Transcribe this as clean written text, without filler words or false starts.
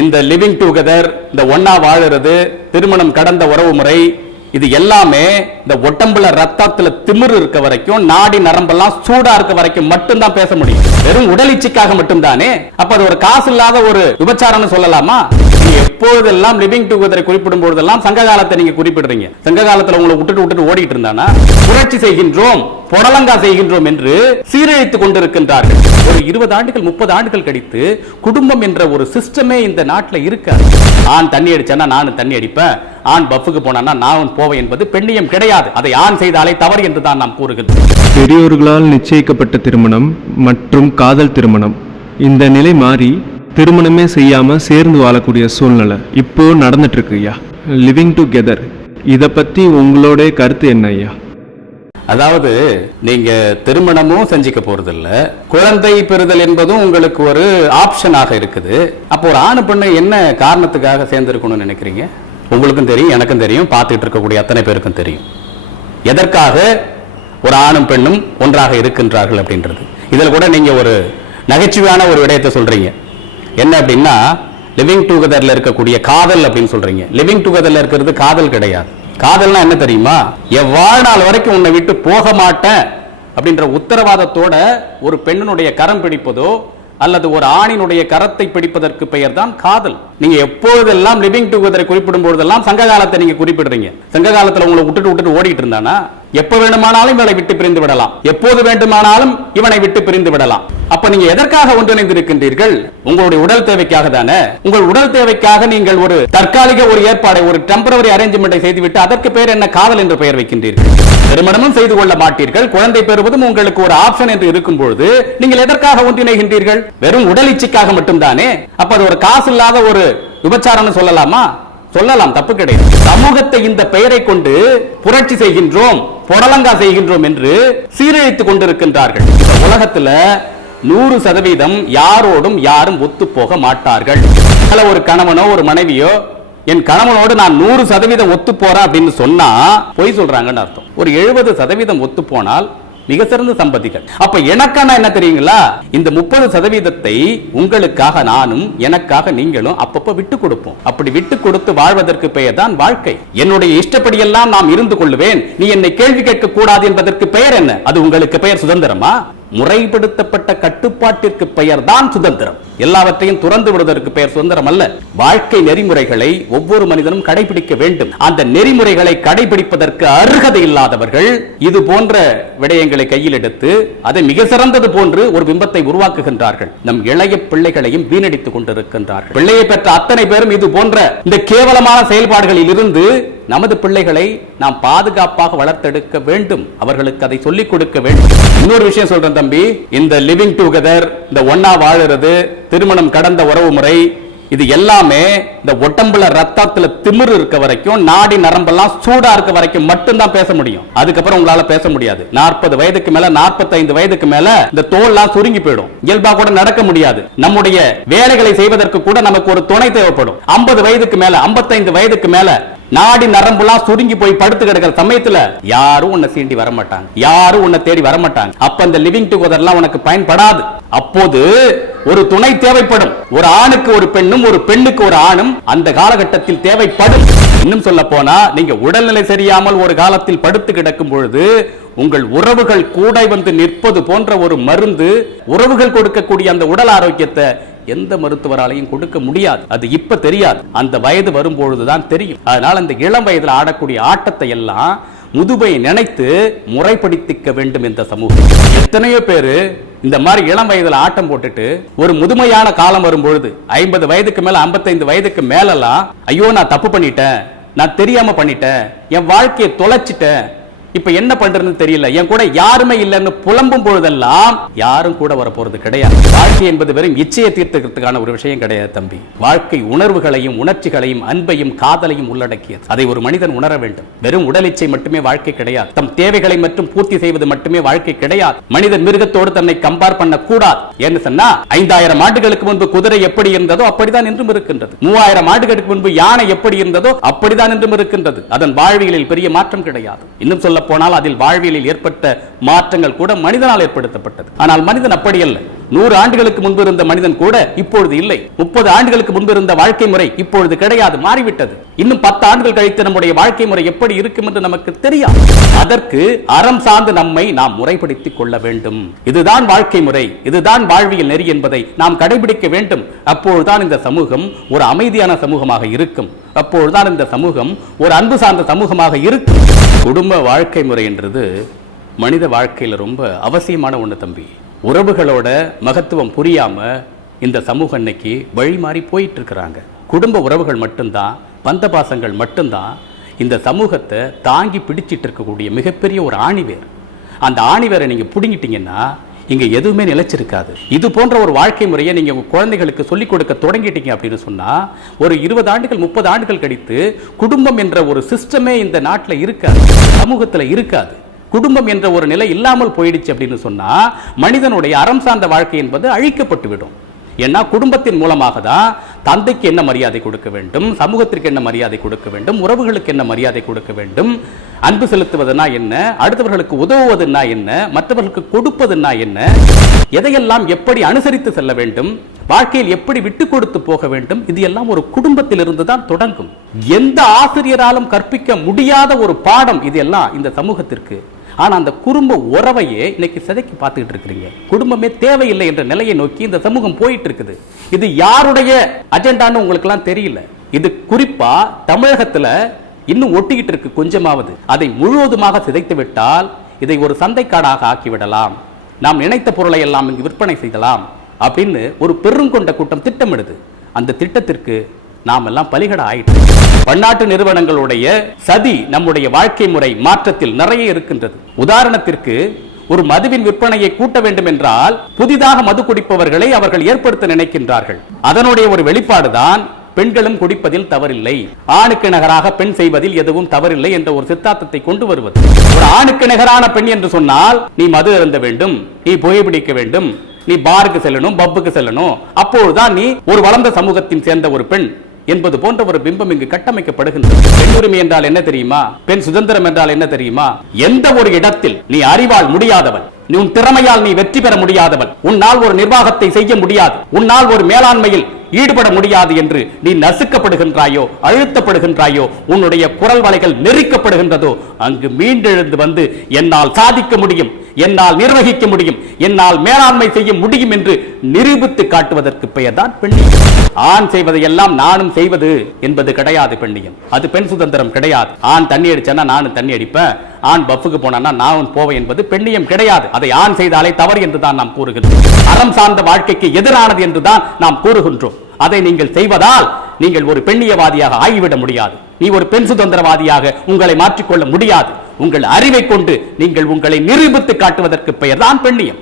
இந்த living together, இந்த ஒன்னா வாழுறது, திருமணம் கடந்த உறவு முறை, இது எல்லாமே இந்த ஒட்டம்புல ரத்தத்துல திமிரு இருக்க வரைக்கும், நாடி நரம்பெல்லாம் சூடா இருக்க வரைக்கும் மட்டும்தான் பேச முடியும். வெறும் உடலிச்சைக்காக மட்டும்தானே. அப்ப அது ஒரு காசு இல்லாத ஒரு விபச்சாரம்னு சொல்லலாமா? எப்போதெல்லாம் லிவிங் டுகெதரை குறிப்பிடும் போதெல்லாம் சங்க காலத்தை நீங்க குறிப்பிடுறீங்க. சங்க காலத்துல உங்களை விட்டுட்டு ஓடிட்டு இருந்தானா? புரட்சி செய்கின்றோம், புடலங்கா செய்கின்றோம் என்று சீரழித்துக் கொண்டிருக்கின்றார்கள். ஒரு 20 ஆண்டுகள் 30 ஆண்டுகள் கழித்து குடும்பம் என்ற ஒரு சிஸ்டமே இந்த நாட்டில் இருக்காது. ஆண் தண்ணி அடிச்சானா நானும் தண்ணி அடிப்பேன், ஆண் பஃபுக்கு போனா நான் போவேன் என்பது பெண்ணியம் கிடையாது. அதை ஆண் செய்தாலே தவறு என்று தான் நாம் கூறுகின்றோம். பெரியோர்களால் நிச்சயிக்கப்பட்ட திருமணம் மற்றும் காதல் திருமணம், இந்த நிலை மாறி திருமணமே செய்யாம சேர்ந்து வாழக்கூடிய சூழ்நிலை இப்போ நடந்துட்டு இருக்கு ஐயா. லிவிங் டுகெதர், இதை பத்தி உங்களோட கருத்து என்ன ஐயா? அதாவது நீங்க திருமணமும் செஞ்சுக்க போறது இல்ல, குழந்தை பெறுதல் என்பதும் உங்களுக்கு ஒரு ஆப்ஷனாக இருக்குது. அப்போ ஒரு ஆணு பெண்ணு என்ன காரணத்துக்காக சேர்ந்திருக்கணும்னு நினைக்கிறீங்க? உங்களுக்கும் தெரியும், எனக்கும் தெரியும், பார்த்துட்டு இருக்கக்கூடிய அத்தனை பேருக்கும் தெரியும் எதற்காக ஒரு ஆணும் பெண்ணும் ஒன்றாக இருக்கின்றார்கள் அப்படின்றது. இதில் கூட நீங்க ஒரு நகைச்சுவையான ஒரு விடயத்தை சொல்றீங்க. என்ன அப்படின்னா, லிவிங் டுகெதர்ல இருக்கக்கூடிய காதல் அப்படின்னு சொல்றீங்க. லிவிங் டுகெதர்ல இருக்கிறது காதல் கிடையாது. காதல்னா என்ன தெரியுமா? என் வாழ்நாள் வரைக்கும் உன்னை விட்டு போக மாட்டேன் அப்படின்ற உத்தரவாதத்தோட ஒரு பெண்ணினுடைய கரம் பிடிப்பதோ அல்லது ஒரு ஆணினுடைய கரத்தை பிடிப்பதற்கு பெயர் தான் காதல். நீங்க எப்பொழுதெல்லாம் லிவிங் டுகெதரை குறிப்பிடும் போதெல்லாம் சங்க காலத்தை நீங்க குறிப்பிடுறீங்க. சங்க காலத்துல உங்களை விட்டுட்டு ஓடிட்டு இருந்தானா? எப்ப வேண்டுமானாலும் இவனை விட்டு பிரிந்து விடலாம், எப்போது வேண்டுமானாலும் இவனை விட்டு பிரிந்து விடலாம். அப்ப நீங்க எதற்காக ஒன்றிணைந்து இருக்கின்றீர்கள்? உங்களுடைய உடல் தேவைக்காக தானே. உங்கள் உடல் தேவைக்காக நீங்கள் ஒரு தற்காலிக ஒரு ஏற்பாடை, ஒரு டெம்பரரி அரேஞ்ச்மெண்டை செய்துவிட்டு அதற்கு பெயர் என்ன காதல் என்று பெயர் வைக்கின்றீர்கள். திருமணமும் செய்து கொள்ள மாட்டீர்கள், குழந்தை பெறுவதும் உங்களுக்கு ஒரு ஆப்ஷன் என்று இருக்கும் பொழுது நீங்கள் எதற்காக ஒன்றிணைகின்றீர்கள்? வெறும் உடல் இச்சைக்காக மட்டும்தானே. அப்ப அது ஒரு காசு இல்லாத ஒரு விபச்சாரம்னு சொல்லலாமா? சொல்லலாம், தப்பு கிடையாது. சமூகத்தை இந்த பெயரை கொண்டு புரட்சி செய்கின்றோம், புடலங்கா செய்கின்றோம் என்று சீரழித்துக் கொண்டிருக்கின்றார்கள். இந்த உலகத்துல 100% யாரோடும் யாரும் ஒத்து போக மாட்டார்கள். ஒரு கணவனோ ஒரு மனைவியோ என் கணவனோடு நான் 100% ஒத்து போறேன் அப்படின்னு சொன்னா பொய் சொல்றாங்கன்னு அர்த்தம். ஒரு 70% ஒத்து போனால் மிக சிறந்த சம்பதிகள். அப்ப எனக்கான என்ன தெரியுங்களா? இந்த 30% உங்களுக்காக நானும் எனக்காக நீங்களும் அப்பப்ப விட்டு கொடுப்போம். அப்படி விட்டு கொடுத்து வாழ்வதற்கு பெயர் தான் வாழ்க்கை. என்னுடைய இஷ்டப்படியெல்லாம் நாம் இருந்து கொள்ளுவேன், நீ என்னை கேள்வி கேட்க கூடாது என்பதற்கு பெயர் என்ன? அது உங்களுக்கு பெயர் சுதந்திரமா? முறைப்படுத்தப்பட்ட கட்டுப்பாட்டிற்கு பெயர் தான் சுதந்திரம். எல்லாவற்றையும் துறந்து விடுவதற்கு பெயர் சுதந்திரம் அல்ல. வாழ்க்கை நெறிமுறைகளை ஒவ்வொரு மனிதனும் கடைபிடிக்க வேண்டும். அந்த நெறிமுறைகளை கடைபிடிப்பதற்கு அருகதை இல்லாதவர்கள் இது போன்ற விடயங்களை கையில் எடுத்து அதை மிக சிறந்தது போன்று ஒரு பிம்பத்தை உருவாக்குகின்றார்கள். நம் இளைய பிள்ளைகளையும் வீணடித்துக் கொண்டிருக்கின்றார்கள். பிள்ளையை பெற்ற அத்தனை பேரும் இது போன்ற இந்த கேவலமான செயல்பாடுகளில் இருந்து நமது பிள்ளைகளை நாம் பாதுகாப்பாக வளர்த்தெடுக்க வேண்டும். அவர்களுக்கு அதை சொல்லிக் கொடுக்க வேண்டும். இன்னொரு விஷயம் சொல்றேன் தம்பி, இந்த லிவிங் டுகெதர், இந்த ஒன்னா வாழுறது, திருமணம் கடந்த உறவு முறை, இது எல்லாமே இந்த ஒட்டம்புல ரத்தத்துல திமிரு இருக்க வரைக்கும், நாடி நரம்பெல்லாம் சூடா இருக்க வரைக்கும் மட்டும்தான் பேச முடியும். அதுக்கப்புறம் உங்களால பேச முடியாது. 40 வயதுக்கு மேல, 45 வயதுக்கு மேல இந்த தோல்லாம் சுருங்கி போயிடும். இயல்பா கூட நடக்க முடியாது. நம்முடைய வேலைகளை செய்வதற்கு கூட நமக்கு ஒரு துணை தேவைப்படும். 50 வயதுக்கு மேல, 55 வயதுக்கு மேல நாடி நரம்புலாம் சுருங்கி போய் படுத்து கிடக்கிற சமயத்துல யாரும் உன்னை சீண்டி வர மாட்டாங்க, யாரும் உன்னை தேடி வர மாட்டாங்க. அப்ப இந்த லிவிங் டுகெதர்லாம் உனக்கு பயன்படாது. அப்போது ஒரு துணை தேவைப்படும். ஒரு ஆணுக்கு ஒரு பெண்ணும், ஒரு பெண்ணுக்கு ஒரு ஆணும் அந்த காலகட்டத்தில் தேவைப்படும். இன்னும் சொல்ல போனா, நீங்க உடல்நிலை சரியாமல் ஒரு காலத்தில் படுத்து கிடக்கும் பொழுது உங்கள் உறவுகள் கூட வந்து நிற்பது போன்ற ஒரு மருந்து, உறவுகள் கொடுக்கக்கூடிய அந்த உடல் ஆரோக்கியத்தை எந்த மருத்துவராலையும் கொடுக்க முடியாது. அது இப்ப தெரியாது, அந்த வயது வரும்பொழுதுதான் தெரியும். அதனால அந்த இளம் வயதில் ஆடக்கூடிய ஆட்டத்தை எல்லாம் முதுமை நினைத்து முறைப்படுத்திக்க வேண்டும் இந்த சமூகம். எத்தனையோ பேரு இந்த மாதிரி இளம் வயதுல ஆட்டம் போட்டுட்டு ஒரு முதுமையான காலம் வரும்பொழுது 50 வயதுக்கு மேல, 55 வயதுக்கு மேலலாம், ஐயோ நான் தப்பு பண்ணிட்டேன், நான் தெரியாம பண்ணிட்டேன், என் வாழ்க்கையை தொலைச்சிட்டேன், இப்ப என்ன பண்றதுன்னு தெரியல, என் கூட யாருமே இல்லைன்னு புலம்பும் பொழுதெல்லாம் யாரும் கூட வர போறது கிடையாது. வாழ்க்கை என்பது வெறும் இச்சையை தீர்த்துக்கிறதுக்கான ஒரு விஷயம் கிடையாது தம்பி. வாழ்க்கை உணர்வுகளையும் உணர்ச்சிகளையும் அன்பையும் காதலையும் உள்ளடக்கியது. அதை ஒரு மனிதன் உணர வேண்டும். வெறும் உடல் இச்சை மட்டுமே வாழ்க்கை கிடையாது. தம் தேவைகளை மட்டும் பூர்த்தி செய்வது மட்டுமே வாழ்க்கை கிடையாது. மனிதன் மிருகத்தோடு தன்னை கம்பேர் பண்ண கூடாது. என்ன சொன்னா, 5000 ஆண்டுகளுக்கு முன்பு குதிரை எப்படி இருந்ததோ அப்படிதான் இன்றும் இருக்கின்றது. 3000 ஆண்டுகளுக்கு முன்பு யானை எப்படி இருந்ததோ அப்படிதான் இன்றும் இருக்கின்றது. அதன் வாழ்வியலில் பெரிய மாற்றம் கிடையாது. இன்னும் சொல்ல போனால் அதில் வாழ்வியலில் ஏற்பட்ட மாற்றங்கள் கூட மனிதனால் ஏற்படுத்தப்பட்டது. ஆனால் மனிதன் அப்படி அல்ல. 100 ஆண்டுகளுக்கு முன்பு இருந்த மனிதன் கூட இப்பொழுது இல்லை. 30 ஆண்டுகளுக்கு முன்பு இருந்த வாழ்க்கை முறை இப்பொழுது கிடையாது, மாறிவிட்டது. இன்னும் 10 ஆண்டுகள் கழித்து நம்முடைய வாழ்க்கை முறை எப்படி இருக்கும் என்று நமக்கு தெரியாது. அதற்கு அறம் சார்ந்து நம்மை நாம் முறைப்படுத்திக் கொள்ள வேண்டும். இதுதான் வாழ்க்கை முறை, இதுதான் வாழ்வியல் நெறி என்பதை நாம் கடைபிடிக்க வேண்டும். அப்பொழுதுதான் இந்த சமூகம் ஒரு அமைதியான சமூகமாக இருக்கும். அப்பொழுதுதான் இந்த சமூகம் ஒரு அன்பு சார்ந்த சமூகமாக இருக்கும். குடும்ப வாழ்க்கை முறை என்றது மனித வாழ்க்கையில ரொம்ப அவசியமான ஒண்ணு தம்பி. உறவுகளோட மகத்துவம் புரியாம இந்த சமூகம் இன்னைக்கு வழி மாறி போயிட்டு இருக்கிறாங்க. குடும்ப உறவுகள் மட்டும்தான், பந்த பாசங்கள் மட்டும்தான் இந்த சமூகத்தை தாங்கி பிடிச்சிட்டு இருக்கக்கூடிய மிகப்பெரிய ஒரு ஆணிவேர். அந்த ஆணிவேரை நீங்க பிடுங்கிட்டீங்கன்னா இங்க எதுவுமே நிலைச்சிருக்காது. இது போன்ற ஒரு வாழ்க்கை முறையை நீங்க உங்க குழந்தைகளுக்கு சொல்லிக் கொடுக்க தொடங்கிட்டீங்க அப்படின்னு சொன்னா ஒரு 20 ஆண்டுகள் 30 ஆண்டுகள் கழித்து குடும்பம் என்ற ஒரு சிஸ்டமே இந்த நாட்டில் இருக்காது, சமூகத்தில் இருக்காது. குடும்பம் என்ற ஒரு நிலை இல்லாமல் போயிடுச்சு அப்படின்னு சொன்னா மனிதனுடைய அறம் சார்ந்த வாழ்க்கை என்பது அழிக்கப்பட்டு விடும். ஏன்னா குடும்பத்தின் மூலமாக தான் தந்தைக்கு என்ன மரியாதை கொடுக்க வேண்டும், சமூகத்திற்கு என்ன மரியாதை கொடுக்க வேண்டும், உறவுகளுக்கு என்ன மரியாதை கொடுக்க வேண்டும், அன்பு செலுத்துவதுனா என்ன, அடுத்தவர்களுக்கு உதவுவதுனா என்ன, மற்றவர்களுக்கு கொடுப்பதுனா என்ன, எதையெல்லாம் எப்படி அனுசரித்து செல்ல வேண்டும், வாழ்க்கையில் எப்படி விட்டு கொடுத்து போக வேண்டும், இது எல்லாம் ஒரு குடும்பத்தில் இருந்து தான் தொடங்கும். எந்த ஆசிரியராலும் கற்பிக்க முடியாத ஒரு பாடம் இது எல்லாம் இந்த சமூகத்திற்கு. ஆனா அந்த குடும்ப உறவையே இன்னைக்கு சிதைக்கி பார்த்துக்கிட்டு இருக்கிறீங்க. குடும்பமே தேவையில்லை என்ற நிலையை நோக்கி இந்த சமூகம் போயிட்டு இருக்குது. இது யாருடைய அஜெண்டான்னு உங்களுக்கு எல்லாம் தெரியல. இது குறிப்பா தமிழகத்துல இன்னும் ஒட்டிக்கிட்டு இருக்கு. கொஞ்சமாவது அதை முழுவதுமாக சிதைத்து விட்டால் இதை ஒரு சந்தைக்காடாக ஆக்கிவிடலாம், நாம் நினைத்த பொருளை எல்லாம் இங்கு விற்பனை செய்யலாம் அப்படின்னு ஒரு பெருங்கொண்ட கூட்டம் திட்டமிடுது. அந்த திட்டத்திற்கு நாம் எல்லாம் பலிகட ஆயிட்டு. பன்னாட்டு நிறுவனங்களுடைய சதி நம்முடைய வாழ்க்கை முறை மாற்றத்தில் நிறைய இருக்கின்றது. உதாரணத்திற்கு ஒரு மதுவின் விற்பனையை கூட்ட வேண்டும் என்றால் புதிதாக மது குடிப்பவர்களை அவர்கள் ஏற்படுத்த நினைக்கின்றார்கள். அதனுடைய ஒரு வெளிப்பாடுதான் பெண்களும் குடிப்பதில் தவறில்லை, ஆணுக்கு நிகராக பெண் செய்வதில் எதுவும் தவறில்லை என்ற ஒரு சித்தாந்தத்தை கொண்டு வருவது. ஒரு ஆணுக்கு நிகரான பெண் என்று சொன்னால் நீ மது அருந்த வேண்டும், நீ புகைப்பிடிக்க வேண்டும், நீ பாருக்கு செல்லணும், பப்புக்கு செல்லணும், அப்பொழுதுதான் நீ ஒரு வளர்ந்த சமூகத்தின் சேர்ந்த ஒரு பெண் என்பது போன்ற ஒரு பிம்பம் இங்கு கட்டமைக்கப்படுகின்றது. பெண் உரிமை என்றால் என்ன தெரியுமா? பெண் சுதந்திரம் என்றால் என்ன தெரியுமா? எந்த ஒரு இடத்தில் நீ அறிவால் முடியாதவன், உன் திறமையால் நீ வெற்றி பெற முடியாதவன், உன்னால் ஒரு நிர்வாகத்தை செய்ய முடியாது, உன்னால் ஒரு மேலாண்மையில் ஈடுபட முடியாது என்று நீ நசுக்கப்படுகின்றாயோ, அழுத்தப்படுகின்றாயோ, உன்னுடைய குரல் வலைகள் நெருக்கப்படுகின்றதோ, அங்கு மீண்டெழுந்து வந்து என்னால் சாதிக்க முடியும், என்னால் நிர்வகிக்க முடியும், என்னால் மேலாண்மை செய்ய முடியும் என்று நிரூபித்து காட்டுவதற்கு பெயர் தான் பெண்ணியம். ஆண் செய்வதையெல்லாம் நானும் செய்வது என்பது கிடையாது பெண்ணியம். அது பெண் சுதந்திரம் கிடையாது. ஆண் தண்ணி அடிச்சா நானும் தண்ணி அடிப்பேன், ஆண் பப்புக்கு போனா நானும் போவேன் என்பது பெண்ணியம் கிடையாது. அதை ஆண் செய்தாலே தவறு என்றுதான் நாம் கூறுகின்றோம். அறம் சார்ந்த வாழ்க்கைக்கு எதிரானது என்றுதான் நாம் கூறுகின்றோம். அதை நீங்கள் செய்வதால் நீங்கள் ஒரு பெண்ணியவாதியாக ஆகிவிட முடியாது. நீ ஒரு பெண் சுதந்திரவாதியாக உங்களை மாற்றிக்கொள்ள முடியாது. உங்கள் அறிவை கொண்டு நீங்கள் உங்களை நிரூபித்து காட்டுவதற்கு பெயர் தான் பெண்ணியம்.